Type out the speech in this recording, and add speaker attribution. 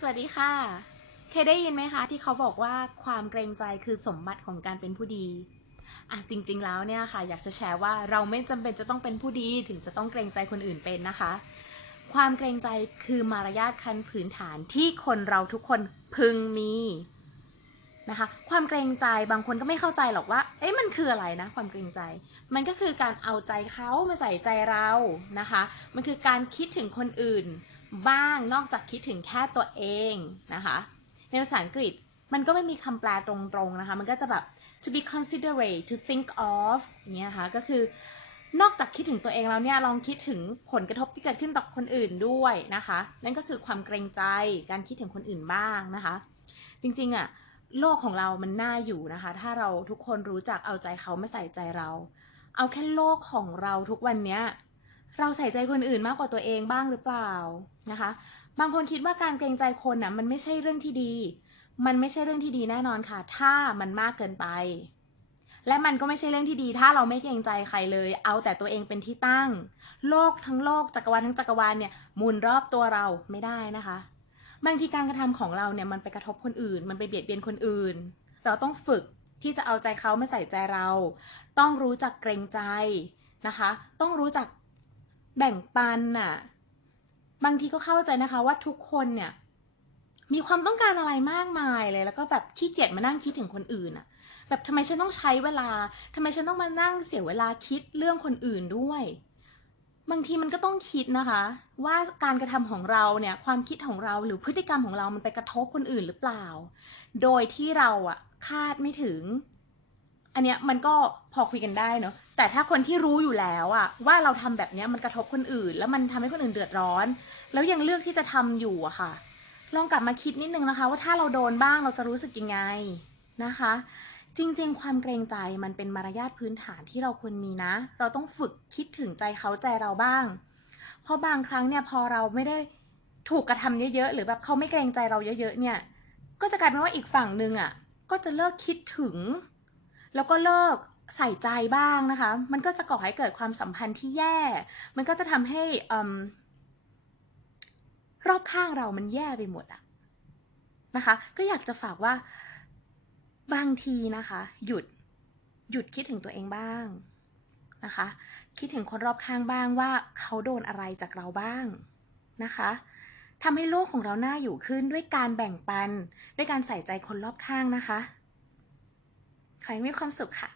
Speaker 1: สวัสดีค่ะ เคยได้ยินไหมคะ ที่เขาบอกว่าความเกรงใจคือสมบัติของการเป็นผู้ดีอะจริง ๆ แล้วเนี่ยค่ะ อยากจะแชร์ว่าเราไม่จำเป็นจะต้องเป็นผู้ดีถึงจะต้องเกรงใจคนอื่นเป็นนะคะ ความเกรงใจคือมารยาทขั้นพื้นฐานที่คนเราทุกคนพึงมีนะคะ ความเกรงใจบางคนก็ไม่เข้าใจหรอกว่า เอ๊ะมันคืออะไรนะ ความเกรงใจ มันก็คือการเอาใจเขามาใส่ใจเรานะคะ มันคือการคิดถึงคนอื่น บ้างนอกจากคิดถึงแค่ตัวเองนะคะ ในภาษาอังกฤษมันก็ไม่มีคำแปลตรงๆนะคะ มันก็จะแบบ to be considerate to think of อย่างเงี้ยค่ะก็คือนอกจากคิดถึงตัวเองแล้วเนี่ยลองคิดถึงผลกระทบที่เกิดขึ้นต่อคนอื่นด้วยนะคะ นั่นก็คือความเกรงใจการคิดถึงคนอื่นบ้างนะคะ จริงๆอะโลกของเรามันน่าอยู่นะคะ ถ้าเราทุกคนรู้จักเอาใจเขามาใส่ใจเรา เอาแค่โลกของเราทุกวันเนี้ย เราใส่ใจคนอื่นมากกว่าตัวเองบ้างหรือเปล่านะคะ บางคนคิดว่าการเกรงใจคนน่ะมันไม่ใช่เรื่องที่ดี มันไม่ใช่เรื่องที่ดีแน่นอนค่ะ ถ้ามันมากเกินไป และมันก็ไม่ใช่เรื่องที่ดี ถ้าเราไม่เกรงใจใครเลย เอาแต่ตัวเองเป็นที่ตั้ง โลกทั้งโลกจักรวาลทั้งจักรวาลเนี่ยหมุนรอบตัวเราไม่ได้นะคะ บางทีการกระทำของเราเนี่ยมันไปกระทบคนอื่น มันไปเบียดเบียนคนอื่น เราต้องฝึกที่จะเอาใจเขามาใส่ใจเรา ต้องรู้จักเกรงใจนะคะ ต้องรู้จัก แบ่งปันน่ะ บางทีก็เข้าใจนะคะว่าทุกคนเนี่ย มีความต้องการอะไรมากมายเลย แล้วก็แบบขี้เกียจมานั่งคิดถึงคนอื่นอะแบบทำไมฉันต้องใช้เวลาทำไมฉันต้องมานั่งเสียเวลาคิดเรื่องคนอื่นด้วย บางทีมันก็ต้องคิดนะคะ ว่าการกระทำของเราเนี่ย ความคิดของเราหรือพฤติกรรมของเรามันไปกระทบคนอื่นหรือเปล่า โดยที่เราอะคาดไม่ถึง อันเนี้ยมันก็พอคุยกันได้เนอะแต่ถ้าคนที่รู้อยู่แล้วอะว่าเราทำแบบเนี้ยมันกระทบคนอื่น แล้วมันทำให้คนอื่นเดือดร้อน แล้วยังเลือกที่จะทำอยู่อะค่ะ ลองกลับมาคิดนิดนึงนะคะ ว่าถ้าเราโดนบ้างเราจะรู้สึกยังไงนะคะ จริง ๆ ความเกรงใจมันเป็นมารยาทพื้นฐานที่เราควรมีนะ เราต้องฝึกคิดถึงใจเขาใจเราบ้าง เพราะบางครั้งเนี่ยพอเราไม่ได้ถูกกระทำเยอะๆหรือแบบเขาไม่เกรงใจเราเยอะ ๆ เนี่ย ก็จะกลายเป็นว่าอีกฝั่งหนึ่งอะก็จะเลิกคิดถึง แล้วก็เลิกใส่ใจบ้างนะคะ มันก็จะก่อให้เกิดความสัมพันธ์ที่แย่ มันก็จะทำให้อมรอบข้างเรามันแย่ไปหมดอะนะคะ ก็อยากจะฝากว่าบางทีนะคะ หยุดหยุดคิดถึงตัวเองบ้างนะคะ คิดถึงคนรอบข้างบ้างว่าเขาโดนอะไรจากเราบ้างนะคะทำให้โลกของเราน่าอยู่ขึ้นด้วยการแบ่งปัน ด้วยการใส่ใจคนรอบข้างนะคะ ขอให้มีความสุขค่ะ